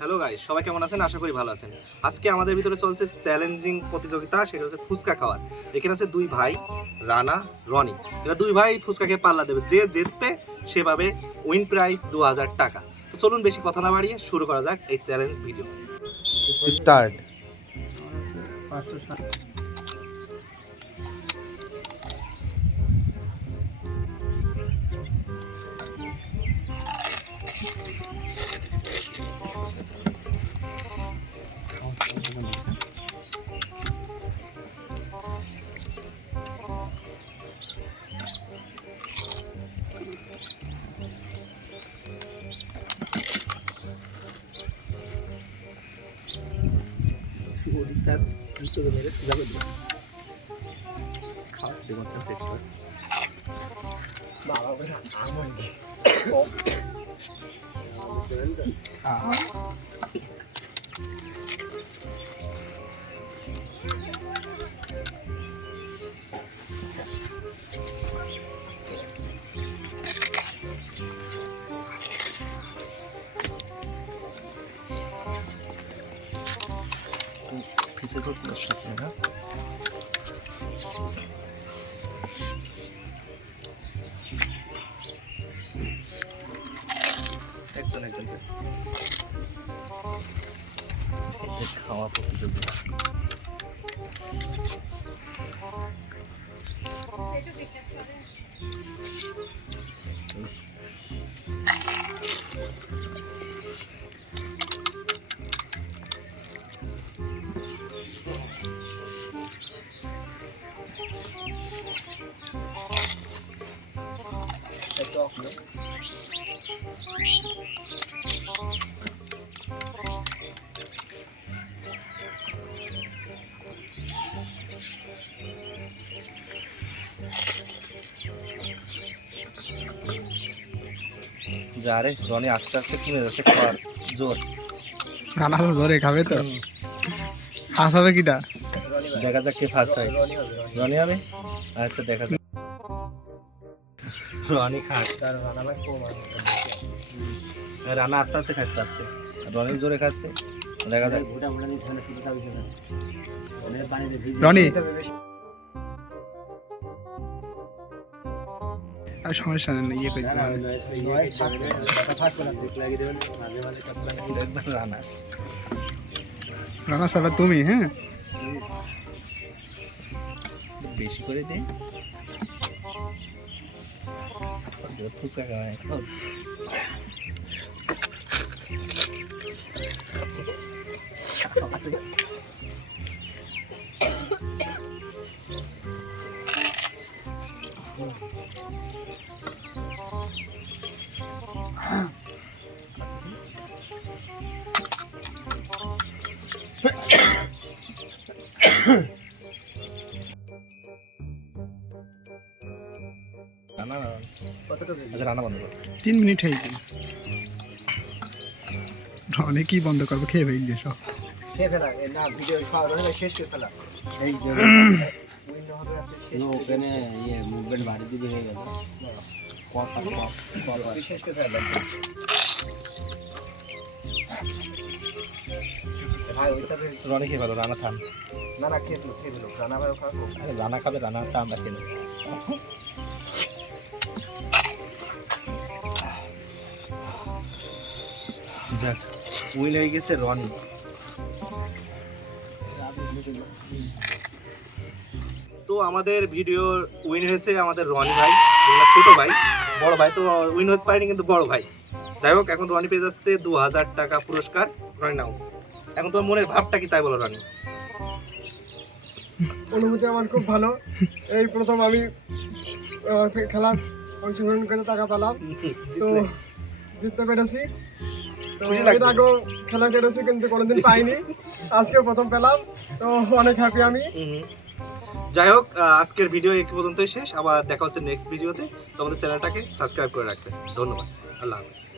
Hello guys, সবাই কেমন আছেন? আশা করি ভালো আছেন। আজকে আমাদের ভিতরে চলছে চ্যালেঞ্জিং প্রতিযোগিতা, সেটা হচ্ছে ফুচকা খাওয়ার। এখানে আছে দুই ভাই, রানা, রনি। এরা দুই ভাই ফুচকা খেয়ে পাল্লা দেবে, যে জিতবে সে পাবে উইন প্রাইজ 2000 টাকা। তো চলুন বেশি কথা না বাড়িয়ে শুরু করা যাক এই চ্যালেঞ্জ ভিডিও। স্টার্ট। পিছে তো সাথে না একজন খাওয়া প্রতিযোগিতা। যা রে, রনি আস্তে আস্তে কিনে যাচ্ছে খাওয়ার জোর। রানা তো জোরে খাবে তো, হাসাবে কিটা? দেখা যাক কে ফার্স্ট হয়। রনি হবে? আচ্ছা দেখা যাক। রনি খাচ্ছে, রানা আস্তে আস্তে খাচ্ছে আসছে, রনি জোরে খাচ্ছে। দেখা যাক। রনি আর সমস্যা নেই, ইয়ে করতে হবে। রানা রানা সাহেব তুমি, হ্যাঁ বেশি করে দে, ফুচকা খাওয়ায়। রানা আচ্ছা, রানা বন্ধ করো। 3 মিনিট হয়েছে। রনি কি বন্ধ করবো? খেয়ে ফেলছে সব। ওখানে ইয়ে মুভমেন্ট বাড়ি দিবি হয়ে গেল। রনি খেয়ে ভালো, রানা থাম। না খেয়ে দিল রানা ভাই খাবো। আরে রানা খাবে, রানা তা আমরা খেয়ে নেবো। যাক, উইন হয়ে গেছে রনি। তো আমাদের ভিডিও উইন হয়েছে আমাদের রনি ভাই, ছোট ভাই। বড় ভাই তো উইন হতে পারেনি, কিন্তু বড় ভাই। যাই হোক, এখন রনি পেয়ে যাচ্ছে 2000 টাকা পুরস্কার। রনি নাও, এখন তোমার মনের ভাবটা কি তাই বলো রনি। অনুভূতি আমার খুব ভালো। এই প্রথম আমি খেলার অংশগ্রহণ করে টাকা পেলাম, তো জিততে পেরেছি। তো খুশি লাগছে? এর আগেও খেলা কেটেছি কিন্তু কোনোদিন পাইনি, আজকে প্রথম পেলাম, তো অনেক হ্যাপি আমি। যাই হোক, আজকের ভিডিও এই পর্যন্তই শেষ। আবার দেখা হচ্ছে নেক্সট ভিডিওতে। তোমাদের চ্যানেলটাকে সাবস্ক্রাইব করে রাখবেন। ধন্যবাদ। আল্লাহ হাফেজ।